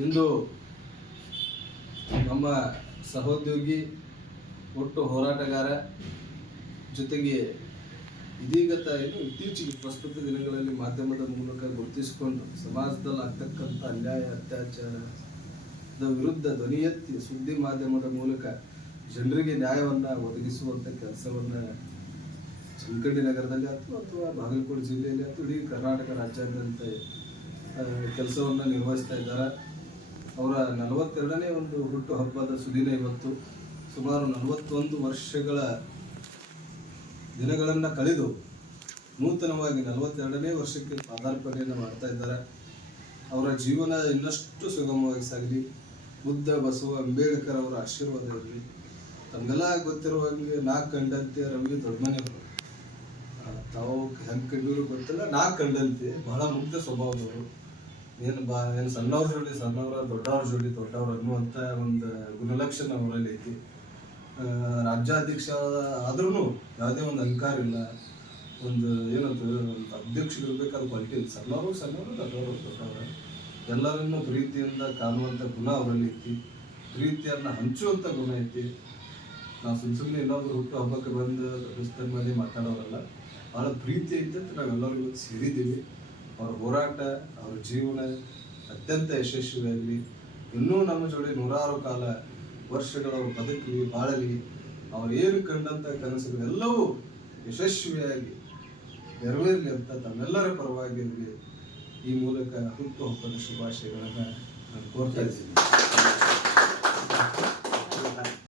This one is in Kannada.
ಇಂದು ನಮ್ಮ ಸಹೋದ್ಯೋಗಿ ಒಟ್ಟು ಹೋರಾಟಗಾರ ಜೊತೆಗೆ ಇದೀಗ ಇತ್ತೀಚೆಗೆ ಪ್ರಸ್ತುತ ದಿನಗಳಲ್ಲಿ ಮಾಧ್ಯಮದ ಮೂಲಕ ಗುರುತಿಸಿಕೊಂಡು ಸಮಾಜದಲ್ಲಿ ಆಗ್ತಕ್ಕಂಥ ಅನ್ಯಾಯ ಅತ್ಯಾಚಾರದ ವಿರುದ್ಧ ಧ್ವನಿ ಎತ್ತಿ ಸುದ್ದಿ ಮಾಧ್ಯಮದ ಮೂಲಕ ಜನರಿಗೆ ನ್ಯಾಯವನ್ನು ಒದಗಿಸುವಂಥ ಕೆಲಸವನ್ನು ಚನ್ನಕಂಡಿ ನಗರದಲ್ಲಿ ಅಥವಾ ಬಾಗಲಕೋಟೆ ಜಿಲ್ಲೆಯಲ್ಲಿ ಅಥವಾ ಇಡೀ ಕರ್ನಾಟಕ ರಾಜ್ಯಾದ್ಯಂತ ಕೆಲಸವನ್ನು ನಿರ್ವಹಿಸ್ತಾ ಇದ್ದಾರೆ. ಅವರ 42ನೇ ಒಂದು ಹುಟ್ಟು ಹಬ್ಬದ ಸುದಿನ ಇವತ್ತು. ಸುಮಾರು 41 ವರ್ಷಗಳ ದಿನಗಳನ್ನು ಕಳೆದು ನೂತನವಾಗಿ 42ನೇ ವರ್ಷಕ್ಕೆ ಪಾದಾರ್ಪಣೆಯನ್ನು ಮಾಡ್ತಾ ಇದ್ದಾರೆ. ಅವರ ಜೀವನ ಇನ್ನಷ್ಟು ಸುಗಮವಾಗಿ ಸಾಗಲಿ. ಬುದ್ಧ, ಬಸವ, ಅಂಬೇಡ್ಕರ್ ಅವರ ಆಶೀರ್ವಾದ ಇರಲಿ. ತಮಗೆಲ್ಲ ಗೊತ್ತಿರುವಾಗಲೇ 4 ಕಂಡಂತೆ ರವಿ ದೊಡ್ಡಮನೆಯವರು, ತಾವು ಹೆಂಗೆ ಕಂಡಿರು ಗೊತ್ತಿಲ್ಲ, 4 ಕಂಡಂತೆ ಬಹಳ ಮುಗ್ಧ ಸ್ವಭಾವದವರು. ಏನು ಸಣ್ಣವ್ರ ಜೋಡಿ ಸಣ್ಣವರ, ದೊಡ್ಡವ್ರ ಜೋಡಿ ದೊಡ್ಡವ್ರ ಅನ್ನುವಂಥ ಒಂದು ಗುಣಲಕ್ಷಣ ಅವರಲ್ಲಿ ಐತಿ. ರಾಜ್ಯಾಧ್ಯಕ್ಷ ಆದ್ರೂ ಯಾವುದೇ ಒಂದು ಅಹಂಕಾರ ಇಲ್ಲ, ಒಂದು ಏನಂತ ಒಂದು ಅಧ್ಯಕ್ಷರು ಇರಬೇಕಾದ ಕ್ವಾಲಿಟಿ ಇಲ್ಲ. ಸಣ್ಣವರು ದೊಡ್ಡವರು ಎಲ್ಲರನ್ನೂ ಪ್ರೀತಿಯಿಂದ ಕಾಣುವಂಥ ಗುಣ ಅವರಲ್ಲಿ ಐತಿ. ಪ್ರೀತಿಯನ್ನು ಹಂಚುವಂಥ ಗುಣ ಐತಿ. ನಾವು ಸುಮ್ಮನೆ ಇನ್ನೊಬ್ರು ಹುಟ್ಟು ಹಬ್ಬಕ್ಕೆ ಬಂದು ದೋಸ್ತರ ಮೇಲೆ ಮಾತಾಡೋರಲ್ಲ, ಭಾಳ ಪ್ರೀತಿ ಐತೆ ಅಂತ ನಾವೆಲ್ಲರೂ ಇವತ್ತು ಸೇರಿದ್ದೀವಿ. ಅವ್ರ ಹೋರಾಟ, ಅವ್ರ ಜೀವನ ಅತ್ಯಂತ ಯಶಸ್ವಿಯಾಗಲಿ. ಇನ್ನೂ ನಮ್ಮ ಜೋಡಿ 106 ವರ್ಷಗಳ ಬದುಕಲಿ, ಬಾಳಲಿ. ಅವ್ರು ಏನು ಕಂಡಂಥ ಕನಸುಗಳೆಲ್ಲವೂ ಯಶಸ್ವಿಯಾಗಿ ನೆರವೇರಲಿ ಅಂತ ತಮ್ಮೆಲ್ಲರ ಪರವಾಗಿರಲಿ ಈ ಮೂಲಕ ಹುಟ್ಟು ಹಬ್ಬದ ಶುಭಾಶಯಗಳನ್ನು ನಾನು ಕೋರ್ತಾ ಇದ್ದೀನಿ.